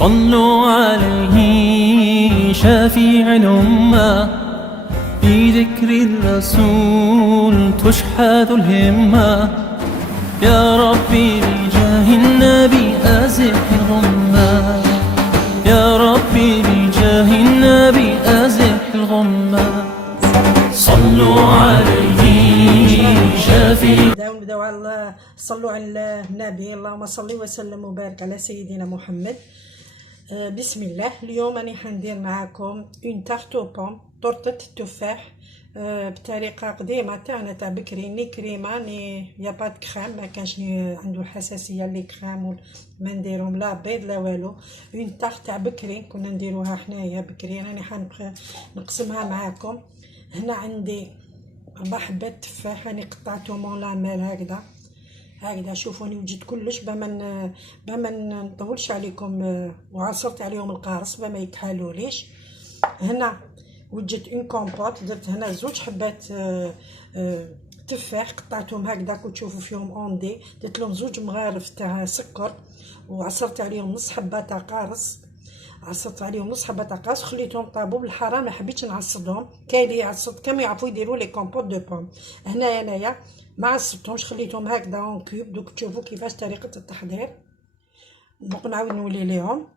صلوا عليه شافيع الأمة، بذكر الرسول تشحذ الهمة. يا ربي بجاه النبي أزح الغمة، يا ربي بجاه النبي أزح الغمة. صلوا عليه شافيع. نبداو على الله. صلوا على النبي. اللهم صل وسلم وبارك على سيدنا محمد. بسم الله. اليوم راني حندير معاكم اون تارت او بوم، طرطة التفاح بطريقه قديمه تاعنا تاع بكري، ني كريمه ني يا با كريم، ما كانش عنده حساسيه لي كريم ما نديرهم لا بيض لا والو. اون تارت تاع بكري كنا نديروها حنايا بكري، راني نقسمها معاكم. هنا عندي 4 حبات تفاح، راني قطعتهم اون لاميل هكذا. شوفوني وجدت كلش بما نطولش عليكم، وعصرت عليهم القارص بما يكحلوليش. هنا وجدت اون كومبوت، درت هنا 2 حبات تفاح، قطعتهم هكذا وتشوفوا فيهم اوندي. درت لهم 2 مغارف تاع سكر، وعصرت عليهم نص حبه تاع قارص، خليتهم طابوا بالحراره، ما حبيتش نعصدهم. كاين اللي يعصد كما يعرفوا يديروا لي كومبوت دو بوم. هنايا ما عصبتهمش، خليتهم هكذا اون كوب. دوك تشوفوا كيفاش طريقه التحضير. دوك نعاود نولي ليهم.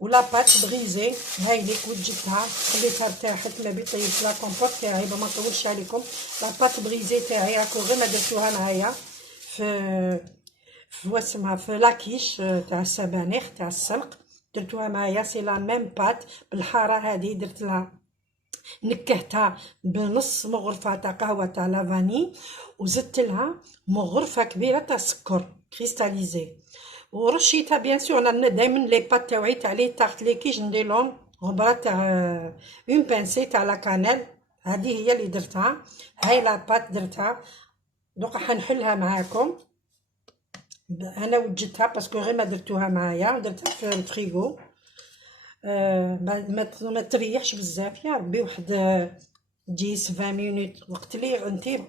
ولا بات بغيزي هاي ليك وجدتها، خليتها ارتاحت. نبي طيبت لا كومبوت تاعي ما نطولش عليكم. لا بات بغيزي تاعي راكو غير ما درتوها معايا في واسمها في لاكيش تاع السبانخ تاع السلق، درتوها معايا. سي لا ميم بات بالحاره هذه. درت لها نكهتها بنص مغرفه تاع قهوه تاع لافاني، وزدت لها مغرفه كبيره تاع سكر كريستاليزي، ورشيتها بيان سور. انا دائما لي بات تاعي تاع لي تارت لي كيش ندير لهم غبره تاع اون بانسي تاع لا كانيل، هذه هي اللي درتها. هاي لا بات درتها. دوكا حنحلها معاكم. انا وجدتها باسكو غير ما درتوها معايا، درتها في الفريغو. ما تريحش بزاف يا ربي، واحد 10-20 مينوت. وقت لي انتي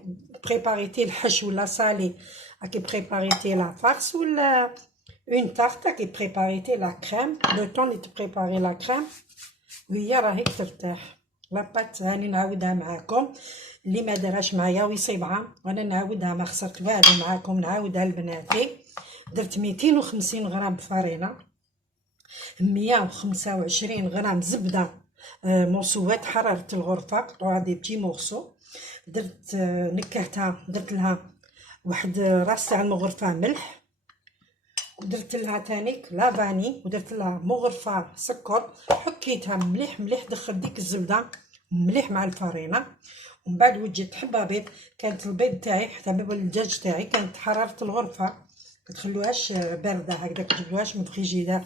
بريباريتي الحش ولا صالي، راكي بريباريتي لا فارس ولا اون تارت، راكي بريباريتي لا كريم. لو طون لي تبريباري لا كريم وهي راهي ترتاح. لاباط هاني نعاودها معاكم، اللي ما دارهاش معايا ويصيبها وانا نعاودها، ما خسرت والو معاكم، نعاودها لبناتي. درت 250 غرام فرينه، 125 غرام زبده موسوات حراره الغرفه، قطعوها دي بتي مورسو. درت نكهتها، درت لها واحد راس تاع المغرفه ملح، ودرت لها تانيك لافاني، ودرت لها مغرفه سكر. حكيتها مليح مليح، دخل ديك الزبده مليح مع الفرينه. ومن بعد وجدت حبه بيض. كانت البيض تاعي حتى بيض الدجاج تاعي كانت حراره الغرفه، متخلوهاش بارده هكذا، متجيبوهاش من الفريجيدار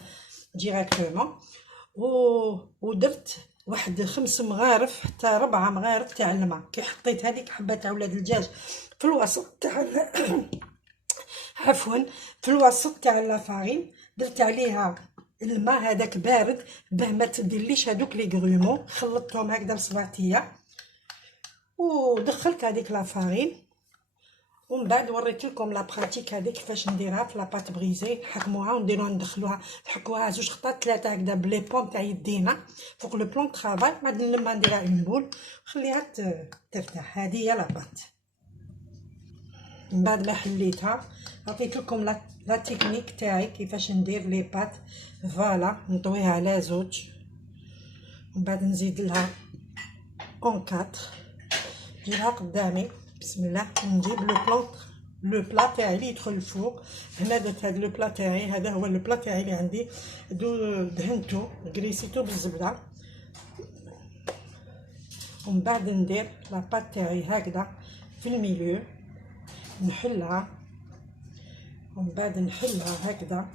ديريكتومون. ودرت واحد 5 مغارف حتى 4 مغارف تاع الماء. كي حطيت هذيك حبه تاع ولاد الدجاج في الوسط تاع عفوا في الوسط تاع لافارين، درت عليها الماء هذاك بارد باه ما تديرليش هذوك لي غرومون. خلطتهم هكذا بصباطيه ودخلت هذيك لافارين. ومن بعد وريت لكم لا براتيك هذه كيفاش نديرها في لاباط بغيزي. نحكموها ونديروها، ندخلوها نحكوها 2 خطات 3 هكذا بلي بوم تاع يدينا فوق لو بلون طرافاي. بعد لما نديرها اون بول خليها ترتاح. هذه هي لاباط. من بعد ما حليتها عطيت لكم لا تكنيك تاعي كيفاش ندير لي بات. فوالا نطويها على 2، ومن بعد نزيد لها اون 4، نجيبها قدامي بسم الله، نجيب لو بلا تاعي اللي يدخل الفوق. هنا درت هذا لو بلا تاعي، هذا هو لو بلا تاعي اللي عندي. دهنتو غريسيتو بالزبده. ومن بعد ندير لاباط تاعي هكذا في الميليو، نحلها. ومن بعد نحلها هكذا.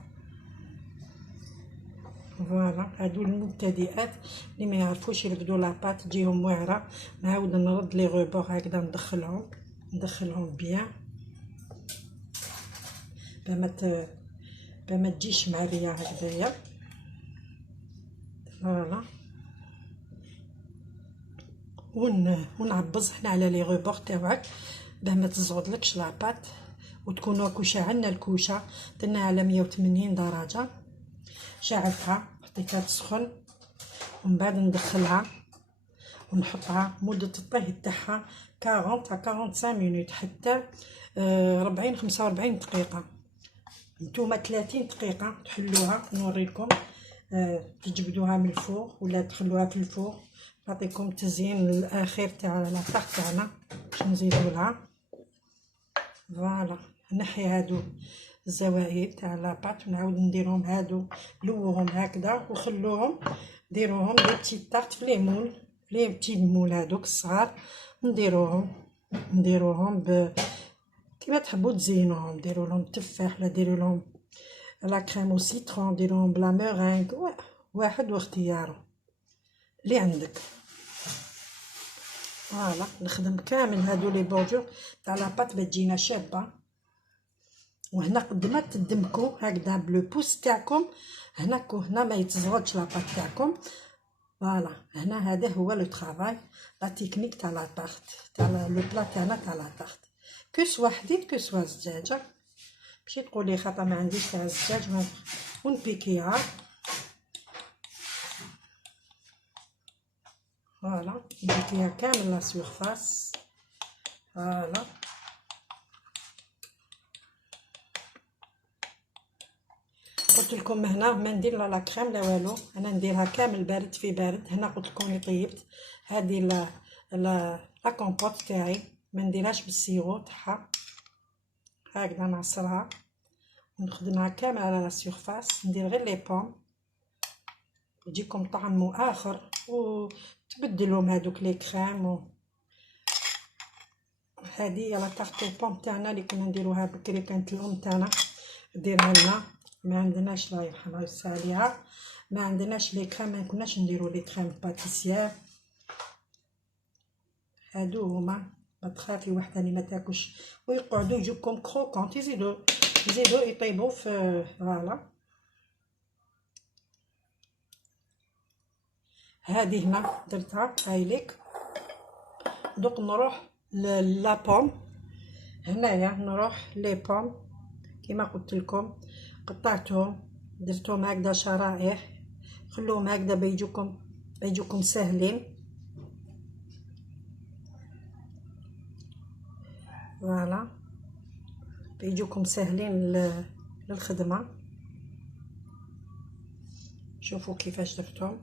فوالا هادو المبتدئات اللي ما يعرفوش يرقدوا لاباط تجيهم واعره. نعاود نرد لي غوبور هكذا، ندخلهم بيان بما تجيش معايا هكذايا. فوالا ونعبز هنا على لي غوبور تاعك باه ما تزغدلكش لاباط. وتكونوا كوشه عندنا الكوشه درناها على 180 درجه، شعلتها خليتها تسخن ومن بعد ندخلها ونحطها مدة الطهي تاعها 40 à 45 مينوت حتى 40 45 دقيقة. نتوما 30 دقيقة تحلوها. نوريكم تجبدوها من الفوق ولا تخلوها في الفوق. نعطيكم تزيين الاخير تاع لاطاق تاعنا باش نزيدو لها. فوالا نحي هادو الزوائد تاع لاباط ونعاود نديرهم هادو لوهم هكذا وخلوهم ديروهم لي بتي طارت في لي مول لي بتي مول هادوك الصغار نديروهم كيما تحبوا تزينوهم. ديروا لهم تفاح ولا ديروا لهم لا كريم او سيترون ديروا لهم بلا مورينغ واحد واختياره اللي عندك. فوالا نخدم كامل هادو لي بوردور تاع لاباط باش تجينا شابه. وهنا قد ما تدمكو هكذا بلو بوس تاعكم هنا ما يتزغطش لاباط تاعكم. فوالا هنا هذا هو لو طرافاي لا تكنيك تاع لا طارت تاع لو بلا تاعنا تاع لا طارت. كو سوا حديد كو سوا زجاجه ماشي تقولي خاطر ما عنديش تاع الزجاج ونبيكيها. فوالا نبيكيها كامل لا سورفاس. فوالا قلت لكم هنا ما ندير لا كريم لا والو. انا نديرها كامل بارد في بارد. هنا قلت لكم طيبت هذه لا كومبوت تاعي ما نديرهاش بالسيرو تاعها هكذا نعصرها ونخدمها كامل على لا سورفاس. ندير غير لي بوم يجيكم طعم اخر وتبدلهم هذوك لي كريم. هذه لا طارت بوم تاعنا اللي كنا نديروها بكري كانت الام تاعنا ديرها لنا. ما عندناش الله يرحمها ويسع عليها ما عندناش لي كريم ما كناش نديرو لي كريم باتيسيير. هادو هما ما تخافي وحده اللي ما تاكلش ويقعدوا يجوكم كروكونت يزيدوا يطيبوا في. فوالا هذه هنا درتها هايليك. دوك نروح لا بوم. هنايا نروح لي بوم كيما قلت لكم قطعتهم درتهم هكذا شرائح. خلوهم هكذا بيجوكم سهلين. فوالا بيجوكم سهلين للخدمه. شوفوا كيفاش درتهم.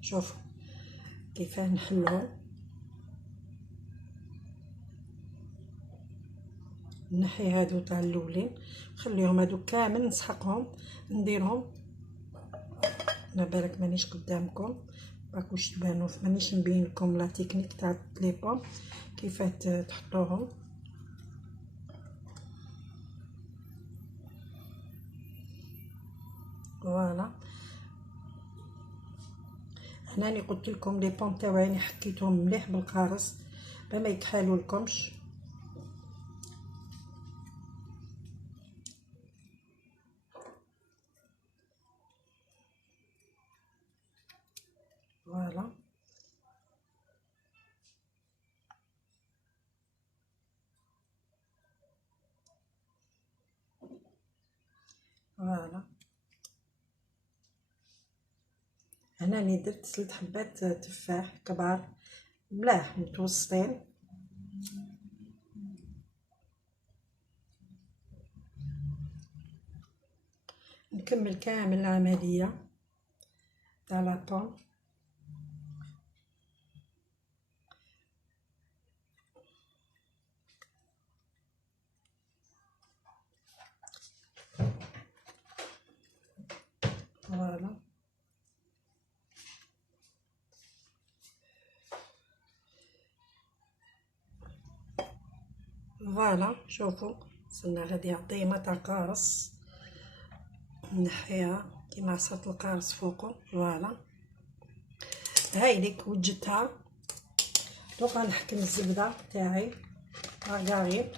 شوفوا كيفاه نحلهم. نحي هادو تاع الاولين خليهم هادو كامل نسحقهم نديرهم. انا بالك مانيش قدامكم راكوش تبانو مانيش نبين لكم لا تكنيك تاع لي بوم كيفاه تحطوهم. فوالا هناني قلت لكم لي بوم تاعي حكيتهم مليح بالقارص ما يكحالوا لكمش. فوالا فوالا هناني درت 3 حبات تفاح كبار ملاح متوسطين. نكمل كامل العمليه تاع لا بوم. فوالا فوالا شوفوا صرنا غادي عطيمه تاع قارص نحيها كيما عصرت القارص فوقو. فوالا هايليك وجدتها. دوك غنحكم الزبده تاعي مارغارين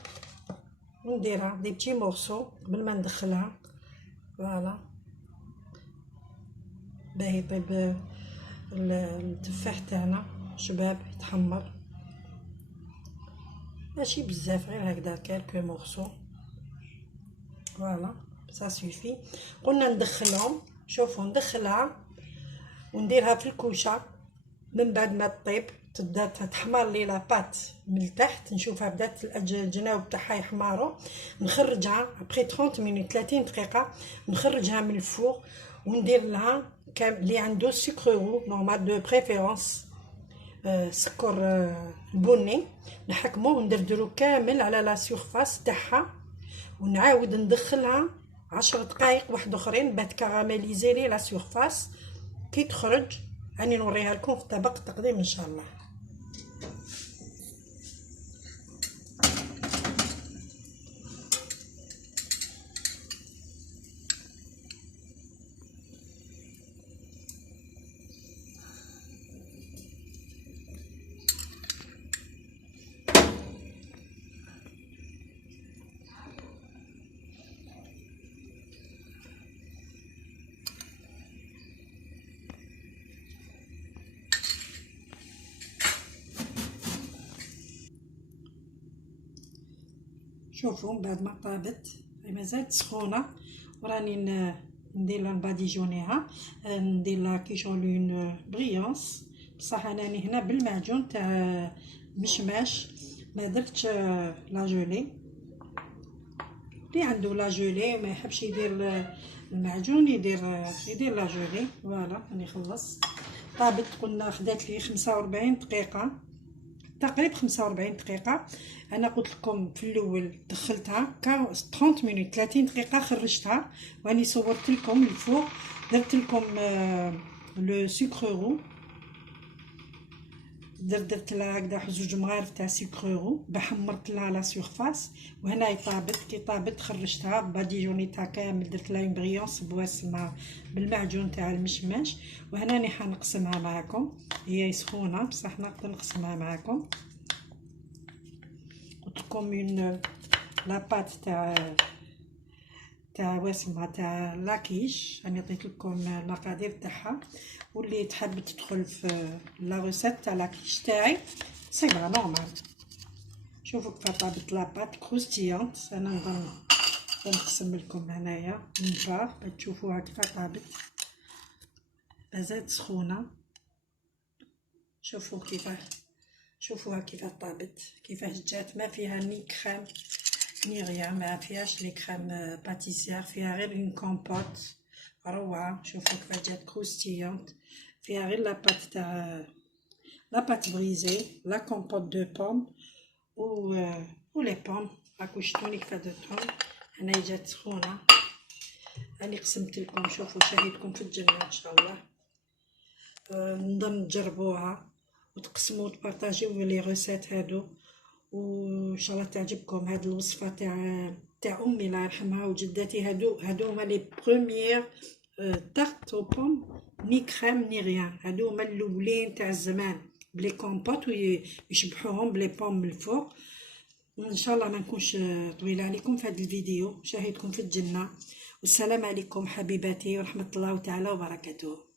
ونديرها دي بتي مورسو قبل ما ندخلها. فوالا باهي يطيب التفاح تاعنا شباب يتحمر ماشي بزاف غير هكذا كالكو مورسو. فوالا سا سوفي. قلنا ندخلهم، شوفوا ندخلها ونديرها في الكوشه. من بعد ما تطيب تبدا تحمر لي لاباط من التحت، نشوفها بدات الجناوب تاعها يحمروا، نخرجها ابري 30 مينوت 30 دقيقه، نخرجها من الفوق وندير لها اللي عنده سكر نورمال دو بريفيرونس، سكر البني، نحكموه وندردرو كامل على لا سيرفاس تاعها، ونعاود ندخلها 10 دقائق واحد اخرين باه تكراميليزي لي لا سيرفاس. كي تخرج راني نوريها لكم في الطبق التقديم ان شاء الله. شوفوا من بعد ما طابت مازالت سخونه، وراني ندير لها نباديجونيها، ندير لها كيشولون بريونس. بصح انا هنا بالمعجون تاع مشماش، ما درتش لا جولي. اللي عنده لا جولي ما يحبش يدير المعجون يدير لا جولي. فوالا راني خلص. طابت قلنا خدات لي 45 دقيقه تقريبا، 45 دقيقه. انا قلت لكم في الاول دخلتها 30 مينوت 30 دقيقه، خرجتها واني صورت لكم الفوق، درت لكم لو سكرو، درت لها هكذا زوج مغارف تاع سكرو، بحمرت لها لا سيرفاس. وهنا طابت، كي طابت خرجتها باديجونيتها كامل، درت لها اون بريونس بواسمه بالمعجون تاع المشماش. وهنا راني حنقسمها معكم، هي سخونه بصح نقدر نقسمها معكم. قلت لكم اون لاباط تاع واسمه تاع لاكيش، راني عطيت لكم المقادير تاعها، واللي تحب تدخل في لا روسيت تاع لاكيش تاعي سيبها نورمال. شوفوا كيف طابت لاباط كروستيونت. انا نظن نقسم لكم هنايا من بار باش تشوفوها كيف طابت، مازالت سخونه. شوفوا شوفوها كيف طابت، كيفاش جات، ما فيها ني كريم ني غير، ما فيهاش لي كريم باتيسير، فيها غير اون كومبوت روعه. شوفوا كيف جات كروستيونت، فيها غير لاباط تاع لاباط بريزي، لا كومبوت دو بوم و لي بوم. راكو شتوني كيف درتهم. انا جات سخونه، راني قسمت لكم. شوفوا شهيتكم في الجنه ان شاء الله. نضم تجربوها وتقسموا وتبارطاجيو لي ريسيت هادو، وان شاء الله تعجبكم هاد الوصفه تاع امي الله يرحمها وجداتي. هادو هما لي بروميير تارت او بوم، ني كريم ني غيان. هادو هما الاولين تاع الزمان بلي كومبوت ويشبحوهم بلي بوم من الفوق. ان شاء الله ما نكونش طويله عليكم في هذا الفيديو، شاهدكم في الجنه، والسلام عليكم حبيباتي ورحمه الله تعالى وبركاته.